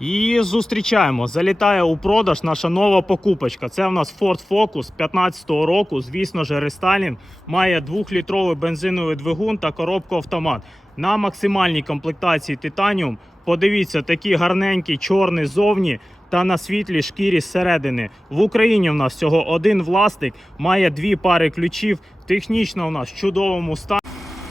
І зустрічаємо. Залітає у продаж наша нова покупочка. Це в нас Ford Focus 15-го року. Звісно ж, рестайлінг. Має 2-літровий бензиновий двигун та коробку автомат. На максимальній комплектації Titanium. Подивіться, такі гарненькі, чорний зовні та на світлій шкірі зсередини. В Україні в нас всього один власник, має дві пари ключів. Технічно у нас в чудовому стані.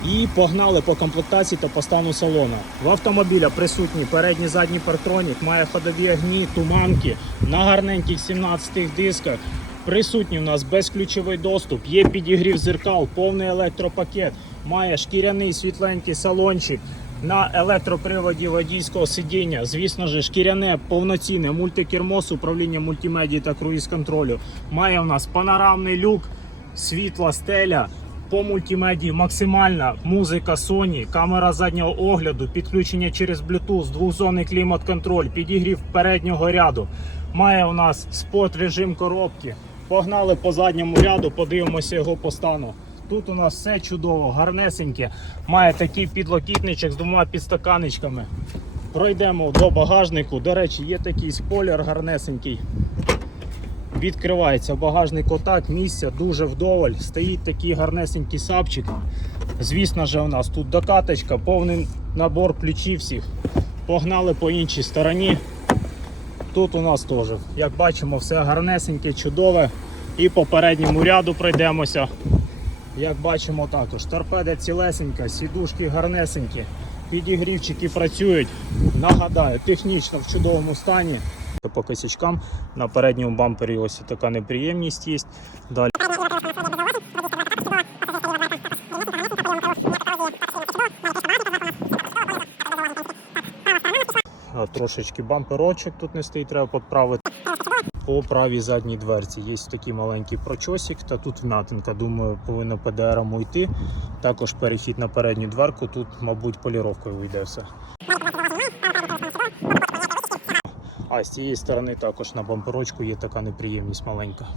І погнали по комплектації та по стану салона. В автомобіля присутній передній задній партронік, має ходові огні, туманки на гарненьких 17 дисках. Присутній у нас безключовий доступ, є підігрів зеркал, повний електропакет, має шкіряний світленький салончик. На електроприводі водійського сидіння, звісно ж, шкіряне повноцінне мультикермо з управлінням мультимедії та круїз контролю. Має у нас панорамний люк, світла стеля, по мультимедії максимальна музика Sony, камера заднього огляду, підключення через Bluetooth, двохзонний клімат-контроль, підігрів переднього ряду. Має у нас спот режим коробки. Погнали по задньому ряду, подивимося його по стану. Тут у нас все чудово, гарнесеньке. Має такий підлокітничок з двома підстаканечками. Пройдемо до багажнику. До речі, є такий спойлер гарнесенький. Відкривається багажник отак, місця дуже вдоволь. Стоїть такий гарнесенький сапчик. Звісно ж, у нас тут докаточка, повний набор ключів всіх. Погнали по іншій стороні. Тут у нас теж, як бачимо, все гарнесеньке, чудове. І по передньому ряду пройдемося. Як бачимо, також торпеда цілесенька, сідушки гарнесенькі, підігрівчики працюють. Нагадаю, технічно в чудовому стані. По косячкам на передньому бампері ось така неприємність є. Далі трошечки бамперочок тут не стоїть, треба поправити. По правій задній дверці є такий маленький прочосик, та тут вмятинка. Думаю, повинно ПДРом йти. Також перехід на передню дверку. Тут, мабуть, поліровкою вийде все. А з цієї сторони також на бамперочку є така неприємність маленька.